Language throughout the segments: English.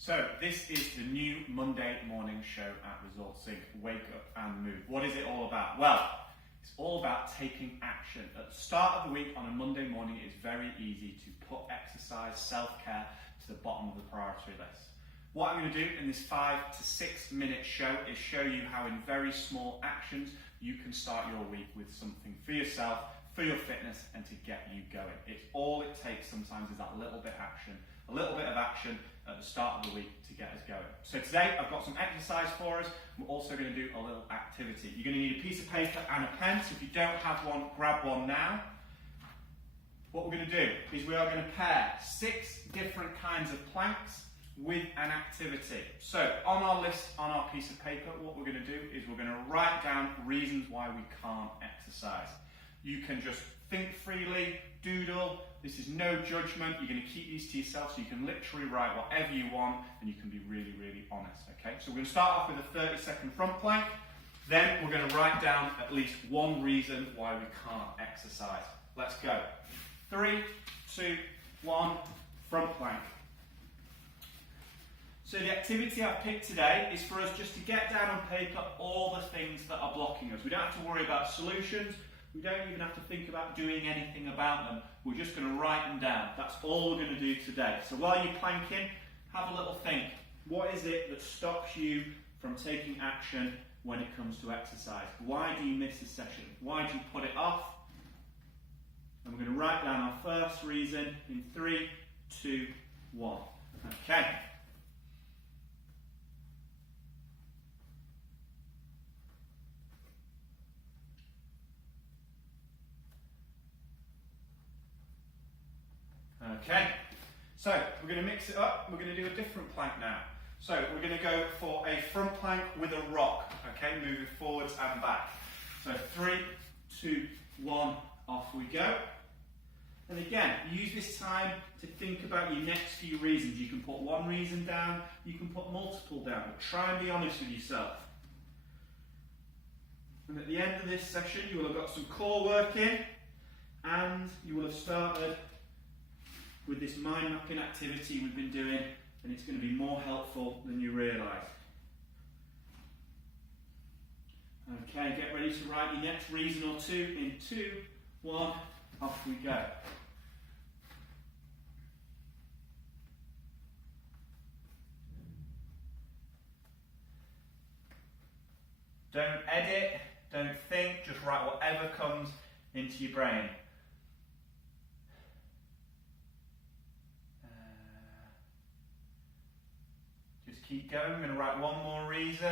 So this is the new Monday morning show at Results Sync, Wake Up and Move. What is it all about? Well, it's all about taking action. At the start of the week on a Monday morning, it's very easy to put exercise, self-care to the bottom of the priority list. What I'm going to do in this 5 to 6 minute show is show you how in very small actions you can start your week with something for yourself, for your fitness, and to get you going. It's all it takes sometimes is that little bit of action at the start of the week to get us going. So today I've got some exercise for us. We're also going to do a little activity. You're going to need a piece of paper and a pen, so if you don't have one, grab one now. What we're going to do is we are going to pair 6 different kinds of planks with an activity. So on our list, on our piece of paper, what we're going to do is we're going to write down reasons why we can't exercise. You can just think freely, doodle. This is no judgment. You're going to keep these to yourself, so you can literally write whatever you want and you can be really, really honest. Okay, so we're going to start off with a 30-second front plank. Then we're going to write down at least one reason why we can't exercise. Let's go. 3, 2, 1, front plank. So the activity I've picked today is for us just to get down on paper all the things that are blocking us. We don't have to worry about solutions. We don't even have to think about doing anything about them. We're just going to write them down. That's all we're going to do today. So while you're planking, have a little think. What is it that stops you from taking action when it comes to exercise? Why do you miss a session? Why do you put it off? And we're going to write down our first reason in 3, 2, 1. Okay. Okay, so we're going to mix it up. We're going to do a different plank now. So we're going to go for a front plank with a rock, okay, moving forwards and back. So 3, 2, 1, off we go. And again, use this time to think about your next few reasons. You can put one reason down, you can put multiple down, but try and be honest with yourself. And at the end of this session, you will have got some core work in, and you will have started with this mind mapping activity we've been doing, and it's going to be more helpful than you realise. Okay, get ready to write your next reason or two in 2, 1, off we go. Don't edit, don't think, just write whatever comes into your brain. Keep going. I'm going to write one more reason.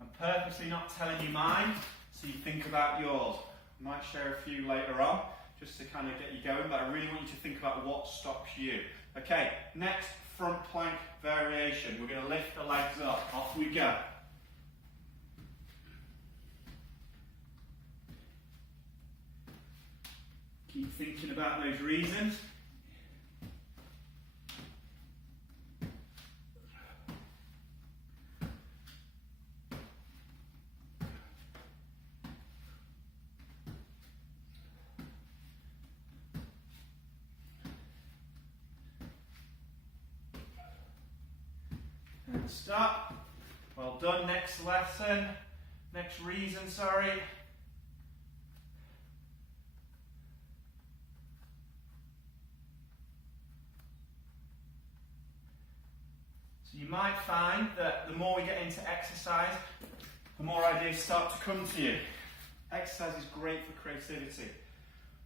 I'm purposely not telling you mine, so you think about yours. I might share a few later on, just to kind of get you going, but I really want you to think about what stops you. Okay, next front plank variation. We're going to lift the legs up. Off we go. Keep thinking about those reasons. And stop. Well done. Next lesson. Next reason, sorry. You might find that the more we get into exercise, the more ideas start to come to you. Exercise is great for creativity.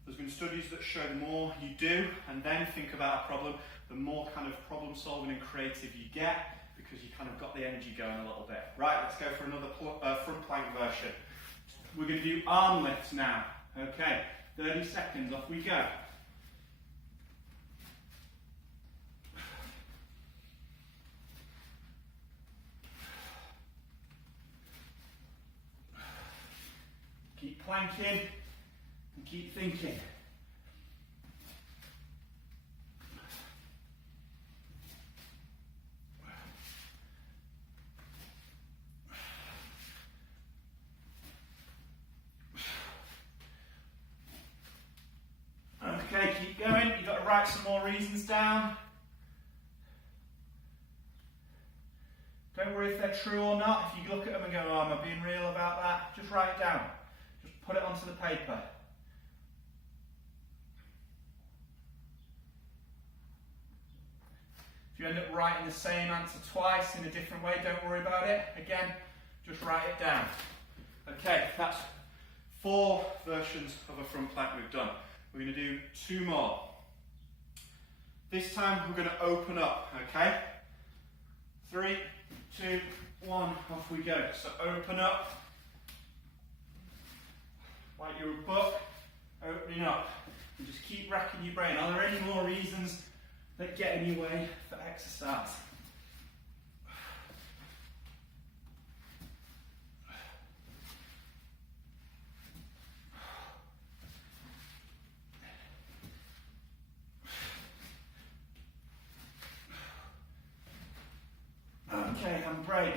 There's been studies that show the more you do and then think about a problem, the more kind of problem solving and creative you get, because you kind of got the energy going a little bit. Right, let's go for another front plank version. We're going to do arm lifts now. Okay, 30 seconds, off we go. Keep planking and keep thinking. write some more reasons down. Don't worry if they're true or not. If you look at them and go, oh, am I being real about that? Just write it down. Just put it onto the paper. If you end up writing the same answer twice in a different way, don't worry about it. Again, just write it down. Okay, that's 4 versions of a front plank we've done. We're going to do 2 more. This time we're going to open up, okay? 3, 2, 1, off we go. So open up, like you're a book, opening up. And just keep racking your brain. Are there any more reasons that get in your way for exercise? Okay, and break.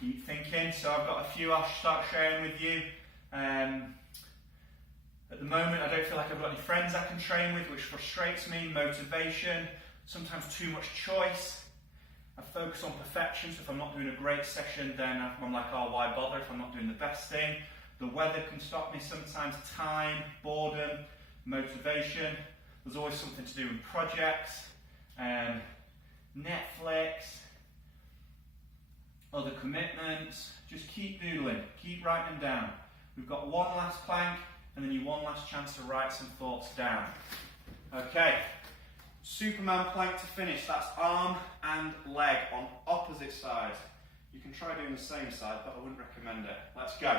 Keep thinking. So I've got a few I'll start sharing with you. At the moment, I don't feel like I've got any friends I can train with, which frustrates me. Motivation, sometimes too much choice. I focus on perfection, so if I'm not doing a great session, then I'm like, oh, why bother if I'm not doing the best thing? The weather can stop me sometimes, time, boredom, motivation. There's always something to do in projects, Netflix, other commitments. Just keep doodling, keep writing them down. We've got one last plank and then one last chance to write some thoughts down. Okay, Superman plank to finish. That's arm and leg on opposite sides. You can try doing the same side, but I wouldn't recommend it. Let's go.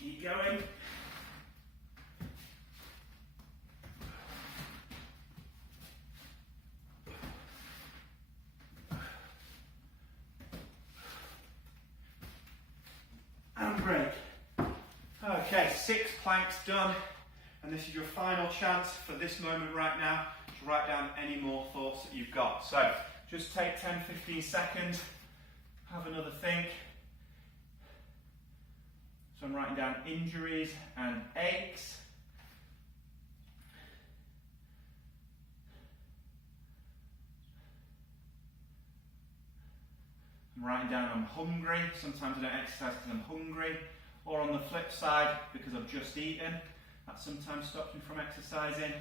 Keep going. And break. Okay, 6 planks done, and this is your final chance for this moment right now to write down any more thoughts that you've got. So just take 10-15 seconds, have another think. So I'm writing down injuries and aches. I'm writing down I'm hungry. Sometimes I don't exercise because I'm hungry. Or on the flip side, because I've just eaten. That sometimes stops me from exercising.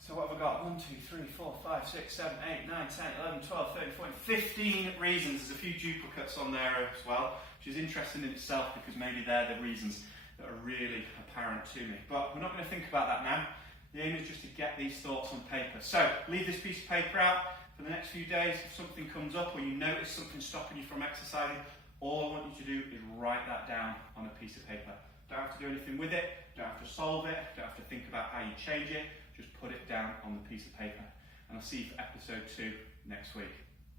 So what have I got? 1, 2, 3, 4, 5, 6, 7, 8, 9, 10, 11, 12, 13, 14, 15 reasons. There's a few duplicates on there as well, which is interesting in itself because maybe they're the reasons that are really apparent to me. But we're not going to think about that now. The aim is just to get these thoughts on paper. So leave this piece of paper out for the next few days. If something comes up or you notice something stopping you from exercising, all I want you to do is write that down on a piece of paper. Don't have to do anything with it, don't have to solve it, don't have to think about how you change it. Just put it down on the piece of paper. And I'll see you for episode 2 next week.